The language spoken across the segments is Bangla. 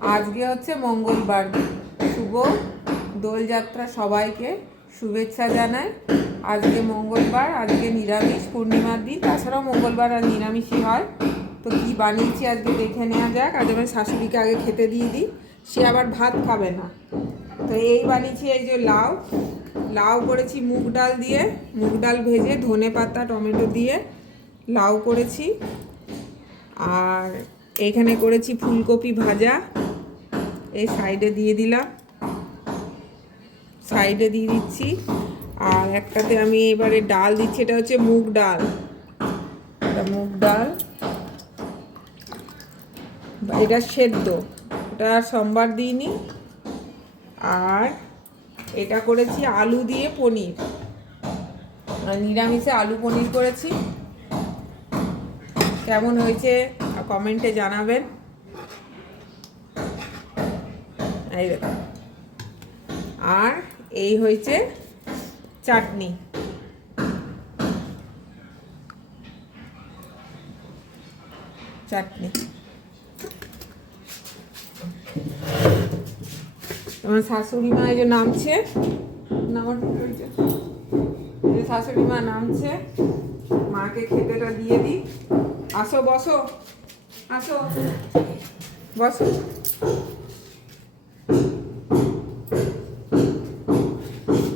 আজকে হচ্ছে মঙ্গলবার, শুভ দোলযাত্রা, সবাইকে শুভেচ্ছা জানাই। আজকে মঙ্গলবার, আজকে নিরামিষ, পূর্ণিমার দিন, তাছাড়াও মঙ্গলবার আর নিরামিষই হয়। তো কী বানিয়েছি আজকে দেখে নেওয়া যাক। আজ আমার শাশুড়িকে আগে খেতে দিয়ে দিই, সে আবার ভাত খাবে না। তো এই বানিয়েছি, এই যে লাউ লাউ করেছি মুগ ডাল দিয়ে, মুগ ডাল ভেজে ধনে পাতা টমেটো দিয়ে লাউ করেছি। আর এইখানে করেছি ফুলকপি ভাজা, এই সাইডে দিয়ে দিলাম, সাইডে দিয়ে দিচ্ছি। আর একটাতে আমি এবারে ডাল দিচ্ছি, এটা হচ্ছে মুগ ডাল, এটা মুগ ডাল, এটা সেদ্ধ, এটা সোমবার দিইনি। আর এটা করেছি আলু দিয়ে পনির, নিরামিষে আলু পনির করেছি। কেমন হয়েছে কমেন্টে জানাবেন। এই দেখুন, আর এই হয়েছে চাটনি। চাটনি আমার শাশুড়ি মা এই যে নামছে, শাশুড়ি মা নামছে, মাকে খেতেটা দিয়ে দিই। আসো, বসো, আসো, বসো।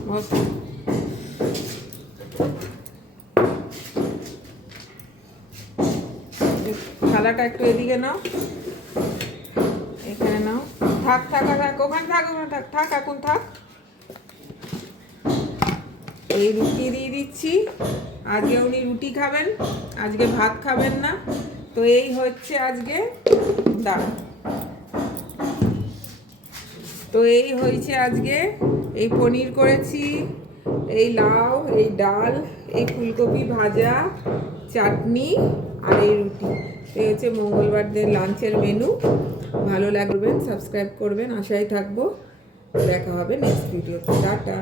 বসো, থালাটা একটু এদিকে নাও, এখানে নাও। থাক থাক থাক, ওখানে থাক, ওখানে থাক, থাক, এখন থাক। এই রুটি দিয়ে দিচ্ছি, আজকে উনি রুটি খাবেন, আজকে ভাত খাবেন না। তো এই হচ্ছে আজকে ডাল, তো এই হয়েছে আজকে, এই পনির করেছি, এই লাউ, এই ডাল, এই ফুলকপি ভাজা, চাটনি আর এই রুটি। এই হচ্ছে মঙ্গলবার দিন লাঞ্চের মেনু। ভালো লাগবেন, সাবস্ক্রাইব করবেন, আশায় থাকবো। দেখা হবে নেক্সট ভিডিওতে। টাটা।